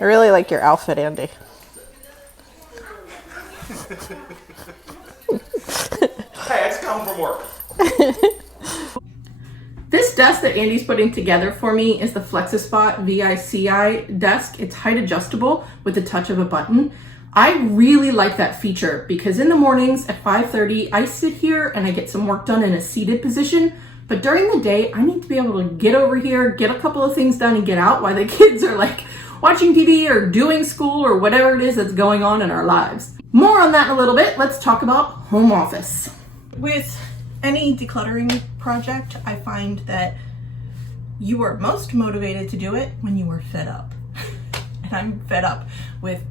I really like your outfit, Andy. Hey, I just come from work. This desk that Andy's putting together for me is the FlexiSpot VICI desk. It's height adjustable with the touch of a button. I really like that feature because in the mornings at 5:30, I sit here and I get some work done in a seated position. But during the day, I need to be able to get over here, get a couple of things done and get out while the kids are like watching TV or doing school or whatever it is that's going on in our lives. More on that in a little bit. Let's talk about home office. With any decluttering project, I find that you are most motivated to do it when you are fed up. And I'm fed up with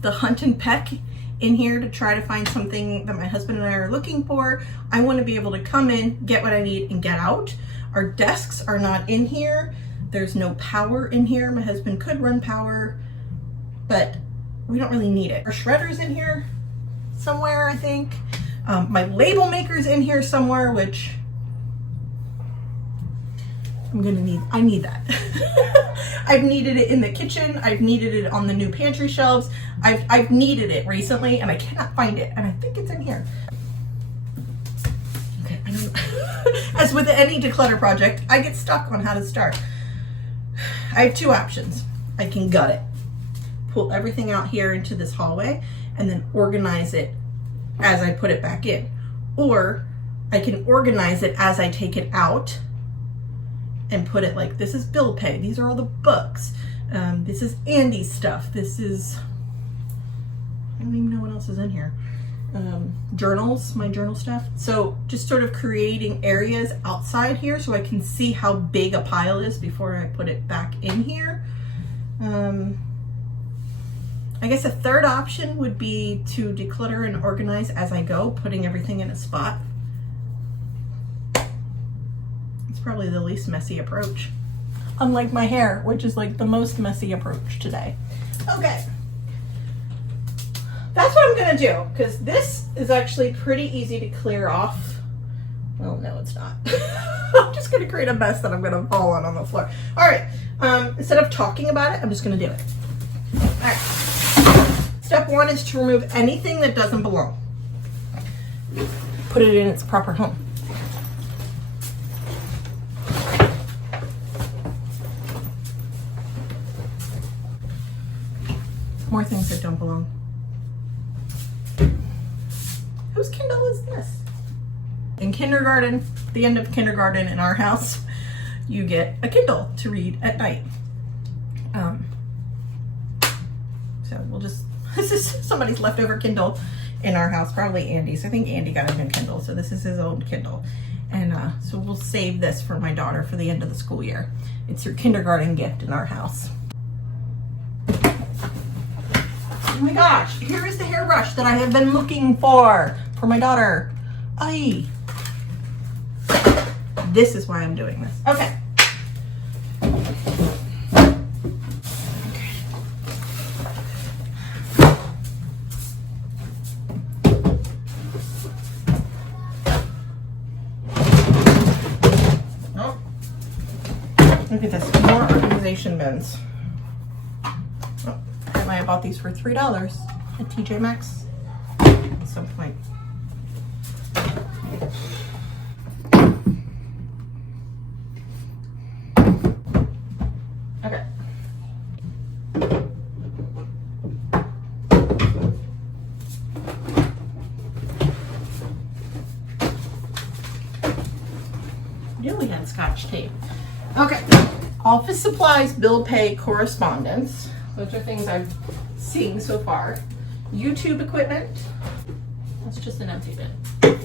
the hunt and peck in here to try to find something that my husband and I are looking for. I want to be able to come in, get what I need, and get out. Our desks are not in here. There's no power in here. My husband could run power, but we don't really need it. Our shredder's in here somewhere, I think. My label maker's in here somewhere, which I need that. I've needed it in the kitchen. I've needed it on the new pantry shelves. I've needed it recently and I cannot find it. And I think it's in here. Okay, I don't as with any declutter project, I get stuck on how to start. I have two options. I can gut it, pull everything out here into this hallway, and then organize it as I put it back in. Or I can organize it as I take it out and put it like, this is bill pay, these are all the books, this is Andy's stuff, this is, I don't even know what else is in here, journals, my journal stuff. So just sort of creating areas outside here so I can see how big a pile is before I put it back in here. I guess a third option would be to declutter and organize as I go, putting everything in a spot. It's probably the least messy approach. Unlike my hair, which is like the most messy approach today. Okay. That's what I'm gonna do, because this is actually pretty easy to clear off. Well, no, it's not. I'm just gonna create a mess that I'm gonna fall on the floor. All right, instead of talking about it, I'm just gonna do it. All right. Step one is to remove anything that doesn't belong. Put it in its proper home. More things that don't belong. Whose Kindle is this? In kindergarten, the end of kindergarten in our house, you get a Kindle to read at night. So we'll just, this is somebody's leftover Kindle in our house, probably Andy's. I think Andy got a new Kindle, so this is his old Kindle. And so we'll save this for my daughter for the end of the school year. It's her kindergarten gift in our house. Oh my gosh, here is the hairbrush that I have been looking for my daughter. Aye. This is why I'm doing this. Okay. Oh. Look at this, more organization bins. Oh, apparently I bought these for $3 at TJ Maxx at some point. Okay. Knew we had Scotch tape. Okay. Office supplies, bill pay, correspondence. Those are things I've seen so far. YouTube equipment. That's just an empty bin. Okay.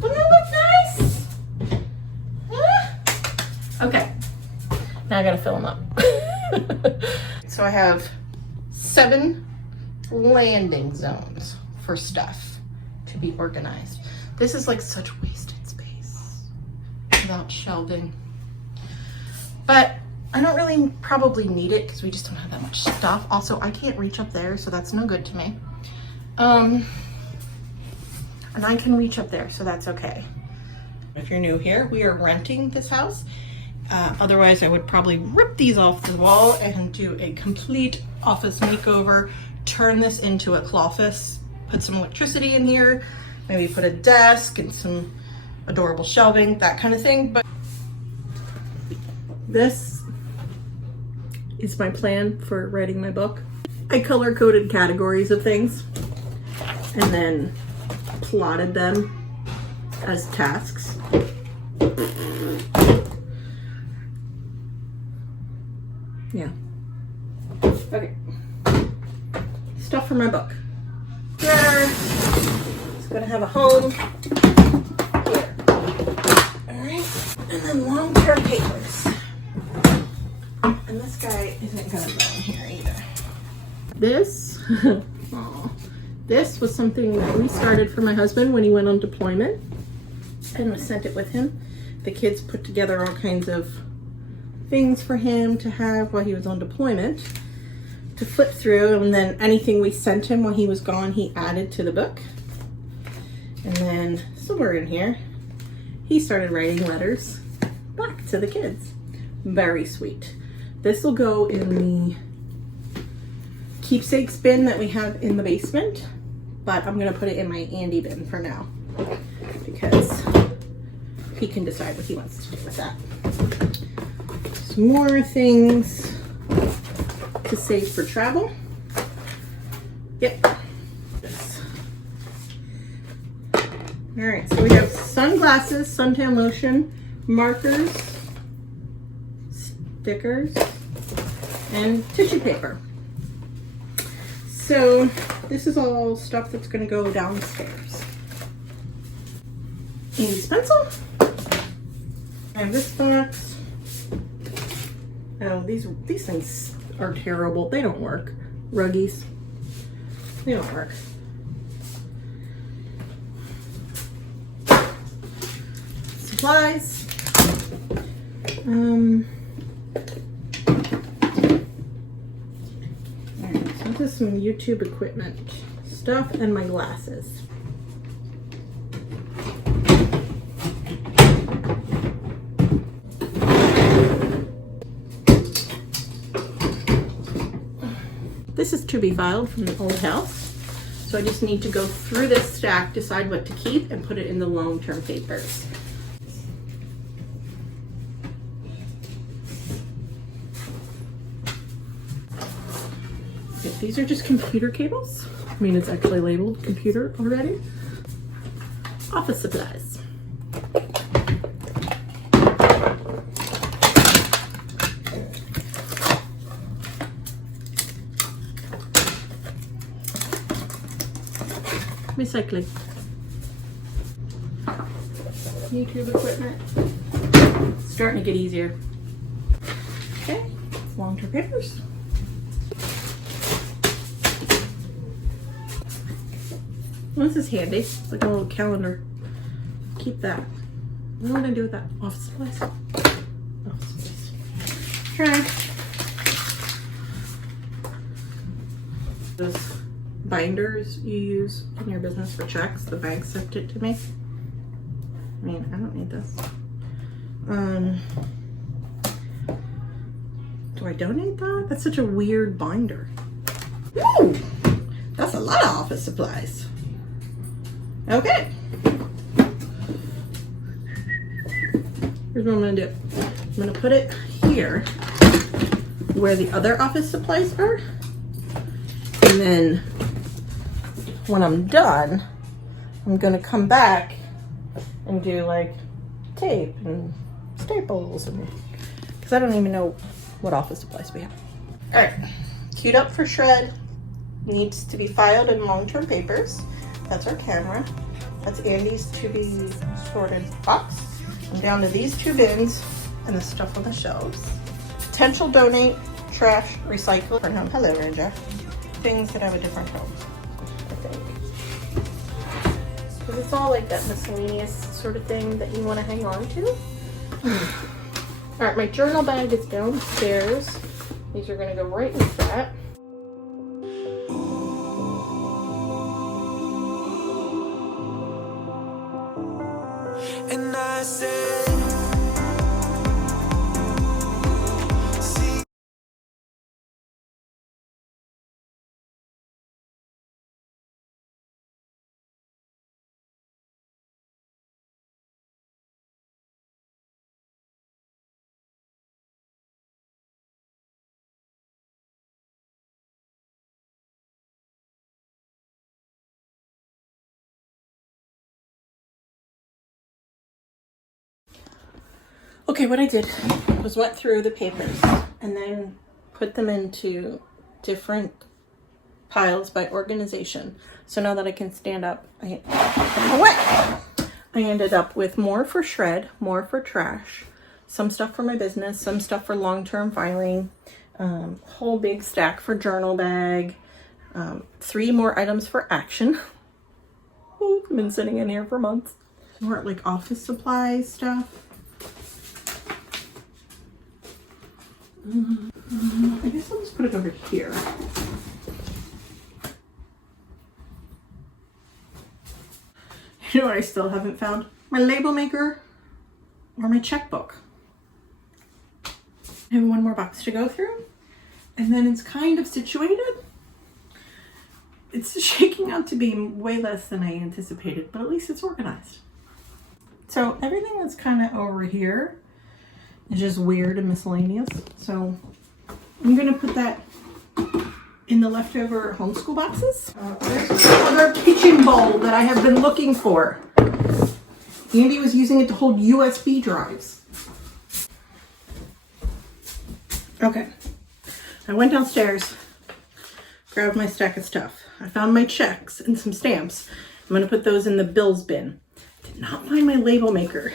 Doesn't that look nice? Huh? Okay. Now I gotta fill them up. So I have 7 landing zones for stuff to be organized. This is like such wasted space without shelving. But I don't really probably need it because we just don't have that much stuff. Also, I can't reach up there, so that's no good to me. and I can reach up there, so that's okay. If you're new here, we are renting this house. Otherwise, I would probably rip these off the wall and do a complete office makeover, turn this into a clawfus, put some electricity in here, maybe put a desk and some adorable shelving, that kind of thing. But this is my plan for writing my book. I color-coded categories of things and then plotted them as tasks. Yeah. Okay. Stuff for my book. Here. It's gonna have a home. Here. Alright. And then long-term papers. And this guy isn't gonna go in here either. This, aw, this was something that we started for my husband when he went on deployment and we sent it with him. The kids put together all kinds of things for him to have while he was on deployment to flip through, and then anything we sent him while he was gone, he added to the book. And then somewhere in here, he started writing letters back to the kids. Very sweet. This will go in the keepsakes bin that we have in the basement, but I'm gonna put it in my Andy bin for now because he can decide what he wants to do with that. Some more things to save for travel. Yep. This. All right, so we have sunglasses, suntan lotion, markers, stickers, and tissue paper. So this is all stuff that's going to go downstairs. Andy's pencil. I have this box. Oh, these things are terrible. They don't work. Ruggies. They don't work. Supplies. Alright, so this is some YouTube equipment stuff and my glasses. This is to be filed from the old house. So I just need to go through this stack, decide what to keep, and put it in the long-term papers. Okay, these are just computer cables. I mean, it's actually labeled computer already. Office supplies. Recycling. YouTube equipment. It's starting to get easier. Okay, long-term papers. Well, this is handy. It's like a little calendar. Keep that. What am I gonna do with that? Office supplies. Office supplies. Trash. Those binders you use in your business for checks. The bank sent it to me. I mean, I don't need this. Do I donate that? That's such a weird binder. Woo! That's a lot of office supplies. Okay. Here's what I'm gonna do. I'm gonna put it here where the other office supplies are. And then when I'm done, I'm gonna come back and do like tape and staples, and because I don't even know what office supplies we have. All right, queued up for shred. Needs to be filed in long-term papers. That's our camera. That's Andy's to be sorted box. I'm down to these two bins and the stuff on the shelves. Potential donate, trash, recycle. Or no, hello, Ranger. Things that have a different home, I think. Because it's all like that miscellaneous sort of thing that you want to hang on to. All right, my journal bag is downstairs. These are going to go right with that. And I said, Okay, what I did was went through the papers and then put them into different piles by organization. So now that I can stand up, I ended up with more for shred, more for trash, some stuff for my business, some stuff for long-term filing, whole big stack for journal bag, 3 more items for action. I've been sitting in here for months. More like office supplies stuff. I guess I'll just put it over here. You know what I still haven't found? My label maker or my checkbook. I have one more box to go through, and then it's kind of situated. It's shaking out to be way less than I anticipated, but at least it's organized. So everything that's kind of over here is just weird and miscellaneous. So I'm gonna put that in the leftover homeschool boxes. There's another kitchen bowl that I have been looking for. Andy was using it to hold USB drives. Okay, I went downstairs, grabbed my stack of stuff. I found my checks and some stamps. I'm gonna put those in the bills bin. Did not find my label maker.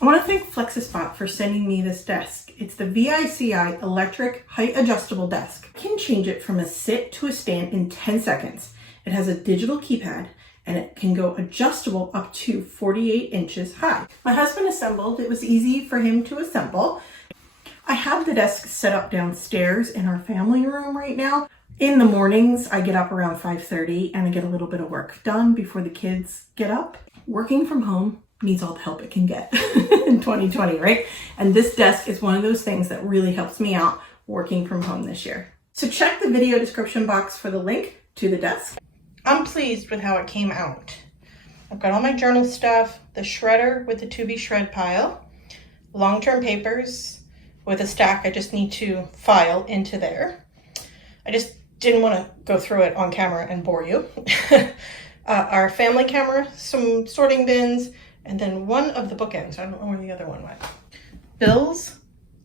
I want to thank FlexiSpot for sending me this desk. It's the VICI electric height adjustable desk. I can change it from a sit to a stand in 10 seconds. It has a digital keypad and it can go adjustable up to 48 inches high. My husband assembled. It was easy for him to assemble. I have the desk set up downstairs in our family room right now. In the mornings, I get up around 5:30 and I get a little bit of work done before the kids get up. Working from home needs all the help it can get in 2020, right? And this desk is one of those things that really helps me out working from home this year. So check the video description box for the link to the desk. I'm pleased with how it came out. I've got all my journal stuff, the shredder with the to-be shred pile, long-term papers with a stack I just need to file into there. I just didn't want to go through it on camera and bore you. Our family camera, some sorting bins, and then one of the bookends. I don't know where the other one went. Bills,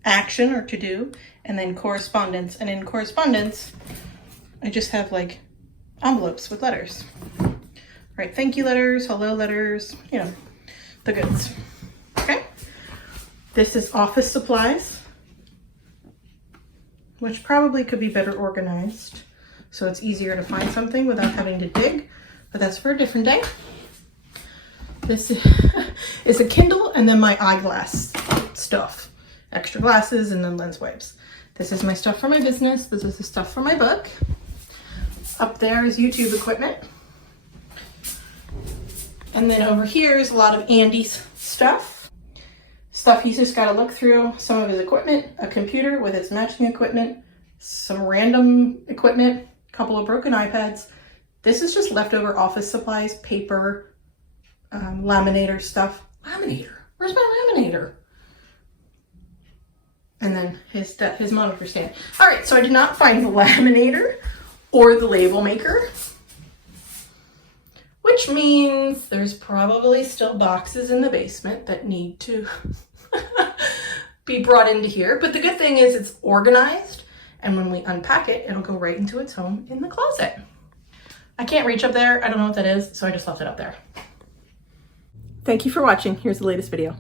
action or to do, and then correspondence. And in correspondence, I just have like envelopes with letters. Right, thank you letters, hello letters, you know, the goods. Okay. This is office supplies, which probably could be better organized, so it's easier to find something without having to dig, but that's for a different day. This is a Kindle and then my eyeglass stuff, extra glasses and then lens wipes. This is my stuff for my business. This is the stuff for my book. Up there is YouTube equipment. And then over here is a lot of Andy's stuff. Stuff he's just got to look through. Some of his equipment, a computer with its matching equipment, some random equipment, a couple of broken iPads. This is just leftover office supplies, paper, laminator stuff. Laminator? Where's my laminator? And then his monitor stand. All right, so I did not find the laminator or the label maker, which means there's probably still boxes in the basement that need to be brought into here. But the good thing is it's organized, and when we unpack it, it'll go right into its home in the closet. I can't reach up there. I don't know what that is, so I just left it up there. Thank you for watching. Here's the latest video.